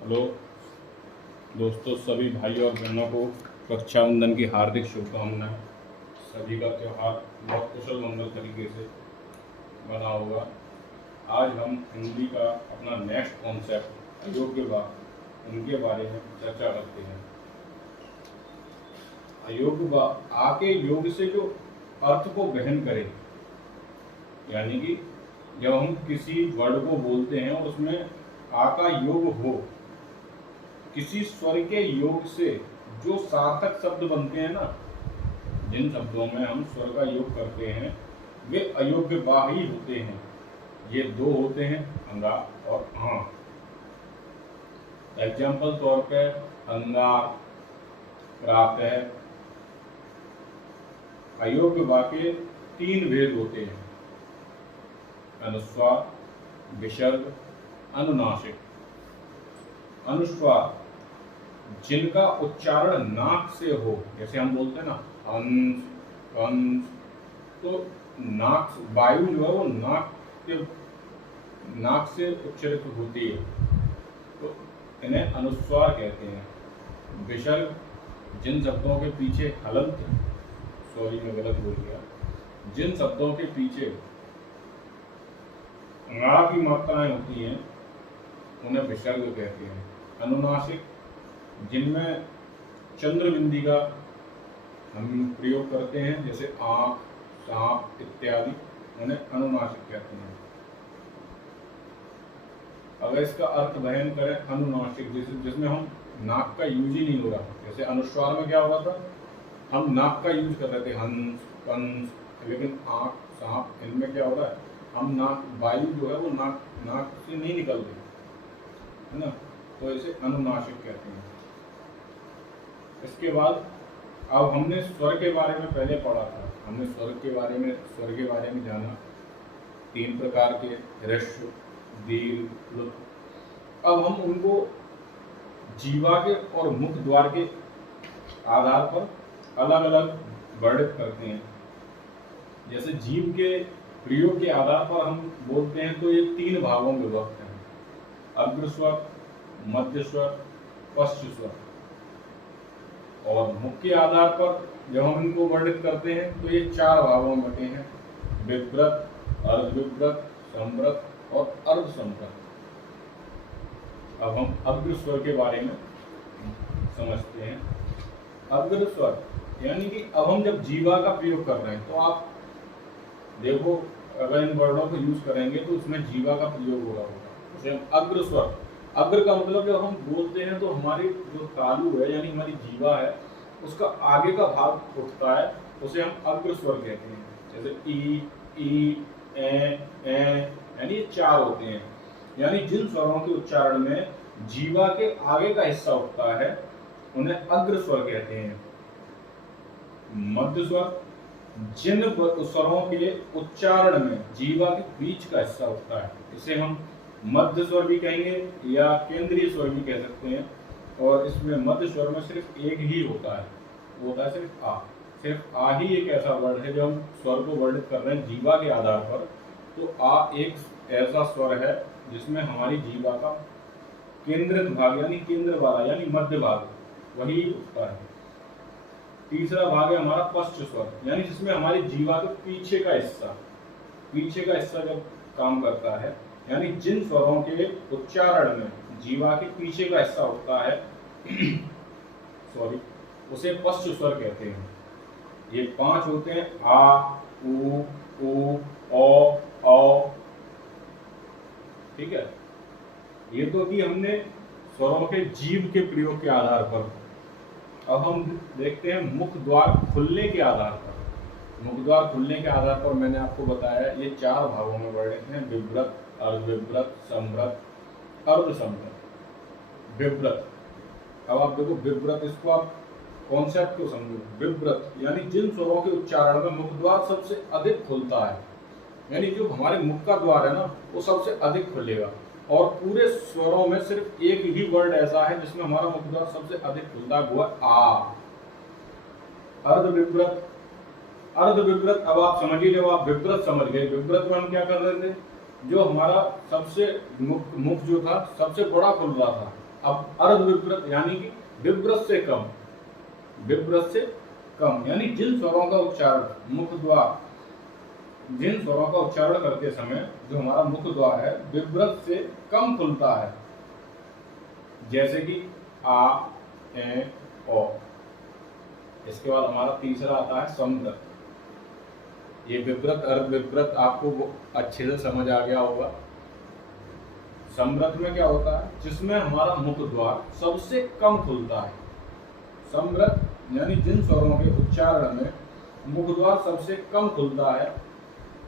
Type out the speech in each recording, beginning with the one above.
Hello दोस्तों, सभी भाई और बहनों को रक्षाबंधन की हार्दिक शुभकामनाएं। सभी का त्यौहार बहुत कुशल मंगल तरीके से बना होगा। आज हम हिंदी का अपना नेक्स्ट कॉन्सेप्ट अयोग्य वाक्य उनके बारे में चर्चा करते हैं। अयोग्य वाक्य आ के योग से जो अर्थ को वहन करे, यानी कि जब हम किसी वर्ड को बोलते हैं और उसमें आ का योग हो, किसी स्वर के योग से जो सार्थक शब्द बनते हैं ना, जिन शब्दों में हम स्वर का योग करते हैं वे अयोग्य वाक्य ही होते हैं। ये दो होते हैं, अंगार और आं। एग्जाम्पल तौर पे अंगार, प्रातः। अयोग्य वाक्य तीन भेद होते हैं: अनुस्वार, विसर्ग, अनुनासिक। अनुस्वार जिनका उच्चारण नाक से हो, जैसे हम बोलते हैं ना अंश, कंस, तो नाक वायु जो है वो नाक से उच्चरित होती है, तो इन्हें अनुस्वार कहते हैं। विसर्ग जिन शब्दों के पीछे हलंत, सॉरी मैं गलत बोल गया, जिन शब्दों के पीछे ङा की मात्राएं होती हैं उन्हें विसर्ग कहते हैं। अनुनासिक जिनमें चंद्र बिंदी का हम प्रयोग करते हैं, जैसे आँख, सांप इत्यादि, उन्हें अनुनासिक कहते हैं। अगर इसका अर्थ वहन करें अनुनासिक, जिसमें हम नाक का यूज ही नहीं हो रहा, जैसे अनुस्वार में क्या हो रहा था, हम नाक का यूज कर रहे थे, हंस, कंस, लेकिन आँख, सांप, इनमें क्या हो रहा है, हम नाक, वायु जो है वो नाक से नहीं निकल रही है ना, तो इसे अनुनासिक कहते हैं। इसके बाद अब हमने स्वर के बारे में पहले पढ़ा था, हमने स्वर के बारे में जाना। तीन प्रकार के: ह्रस्व, दीर्घ, प्लुत। अब हम उनको जीवा के और मुख द्वार के आधार पर अलग अलग वर्णित करते हैं। जैसे जीव के प्रयोग के आधार पर हम बोलते हैं तो ये तीन भागों में विभक्त हैं: अग्रस्वर, मध्य स्वर, पश्च स्वर। और मुख के आधार पर जब हम इनको वर्णित करते हैं तो ये चार भागों में बटे हैं: विव्रत, अर्धविव्रत, संव्रत और अर्धसंव्रत। अब हम अग्रस्वर के बारे में समझते हैं। अग्रस्वर यानी कि अब हम जब जीवा का प्रयोग कर रहे हैं तो आप देखो, अगर इन वर्णों को यूज करेंगे तो उसमें जीवा का प्रयोग होगा। जैसे अग्रस्वर, अग्र का मतलब जब हम बोलते हैं तो हमारी जो तालु है यानी हमारी जीवा है, उसका आगे का भाग उठता है, उसे हम अग्रस्वर कहते हैं। जैसे ई, ए, यानी ये चार होते हैं। यानी जिन स्वरों के उच्चारण में जीवा के आगे का हिस्सा उठता है उन्हें अग्रस्वर कहते हैं। मध्य स्वर जिन स्वरों के उच्चारण में जीवा के बीच का हिस्सा उठता है, इसे हम मध्य स्वर भी कहेंगे या केंद्रीय स्वर भी कह सकते हैं। और इसमें मध्य स्वर में सिर्फ एक ही होता है, वो होता है सिर्फ आ। सिर्फ आ ही एक ऐसा वर्ड है जो हम स्वर को वर्णित कर रहे हैं जीवा के आधार पर, तो आ एक ऐसा स्वर है जिसमें हमारी जीवा का केंद्रित भाग यानी केंद्र वाला यानी मध्य भाग वही उठता है। तीसरा भाग है हमारा पश्च स्वर, यानी जिसमें हमारी जीवा के पीछे का हिस्सा जब काम करता है, यानी जिन स्वरों के उच्चारण में जीवा के पीछे का हिस्सा उठता है सॉरी, उसे पश्च स्वर कहते हैं। ये पांच होते हैं: आ, उ, औ। ठीक है, ये तो कि हमने स्वरों के जीव के प्रयोग के आधार पर। अब हम देखते हैं मुख द्वार खुलने के आधार पर। मुख द्वार खुलने के आधार पर मैंने आपको बताया ये चार भागों में वर्णित हैं: विव्रत, अर्धविव्रत, संव्रत, अर्धसंव्रत। विव्रत, अब आप देखो विव्रत, इसको आप कॉन्सेप्ट को समझो। विव्रत यानी जिन स्वरों के उच्चारण में मुख द्वार सबसे अधिक खुलता है, यानी जो हमारे मुख का द्वार है ना वो सबसे अधिक खुलेगा, और पूरे स्वरों में सिर्फ एक ही वर्ड ऐसा है जिसमें हमारा मुख द्वार सबसे अधिक खुलता है, वो है आ। अर्धविव्रत, अब आप समझ ही लो, आप विव्रत समझ गए। विव्रत में हम क्या कर रहे थे, जो हमारा सबसे मुख जो था सबसे बड़ा खुल रहा था, अब अर्ध विवृत यानी कि विवृत से कम, विवृत से कम यानी जिन स्वरों का उच्चारण मुख द्वार, जिन स्वरों का उच्चारण करते समय जो हमारा मुख द्वार है विवृत से कम खुलता है, जैसे कि आ, ए, ओ। इसके बाद हमारा तीसरा आता है समृत। ये विवृत अर्ध विवृत आपको अच्छे से समझ आ गया होगा। समृत में क्या होता है, जिसमें हमारा मुख द्वार सबसे कम खुलता है। समृत यानी जिन स्वरों के उच्चारण में मुख द्वार सबसे कम खुलता है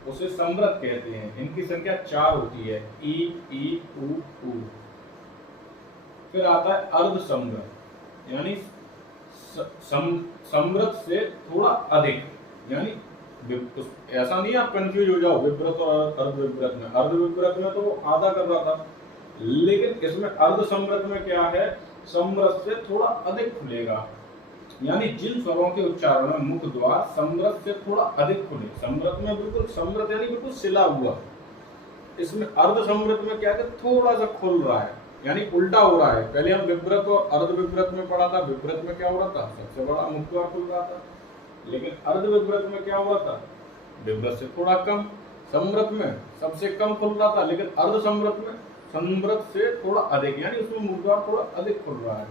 उसे समृत कहते हैं। इनकी संख्या 4 होती है, ई, उ। फिर आता है अर्ध समृत यानी समृत से थोड़ा अधिक, यानी ऐसा नहीं आप कंफ्यूज हो जाओ विवृत और अर्ध विवृत में। अर्ध विवृत में तो वो आधा कर रहा था, लेकिन इसमें अर्ध समृत में क्या है, समृत से थोड़ा अधिक खुलेगा, यानी जिन स्वरों के उच्चारण में मुख द्वार समृत से थोड़ा अधिक खुले। समृत में बिल्कुल समृत यानी बिल्कुल सिला हुआ, इसमें अर्ध समृत में क्या है, थोड़ा सा खुल रहा है, यानी उल्टा हो रहा है। पहले हम विवृत और अर्ध विवृत में पढ़ा था, विवृत में क्या हो रहा था, सबसे बड़ा मुख द्वार खुल रहा था, लेकिन अर्ध विवृत में क्या हो रहा था, विवृत से थोड़ा कम। समृत में सबसे कम खुल रहा था, लेकिन अर्ध समृत में समृत से थोड़ा अधिक, यानी उसमें मुख द्वार थोड़ा अधिक खुल रहा है।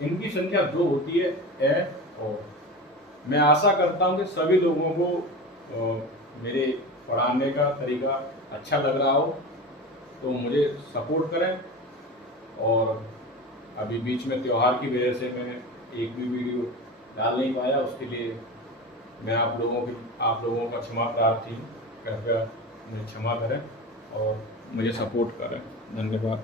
इनकी संख्या 2 होती है, ए, ओ। मैं आशा करता हूं कि सभी लोगों को मेरे पढ़ाने का तरीका अच्छा लग रहा हो, तो मुझे सपोर्ट करें। और अभी बीच में त्योहार की वजह से मैं एक भी वीडियो डाल नहीं पाया, उसके लिए मैं आप लोगों का क्षमा प्रार्थी हूँ। कृपया मुझे क्षमा करें और मुझे सपोर्ट करें। धन्यवाद।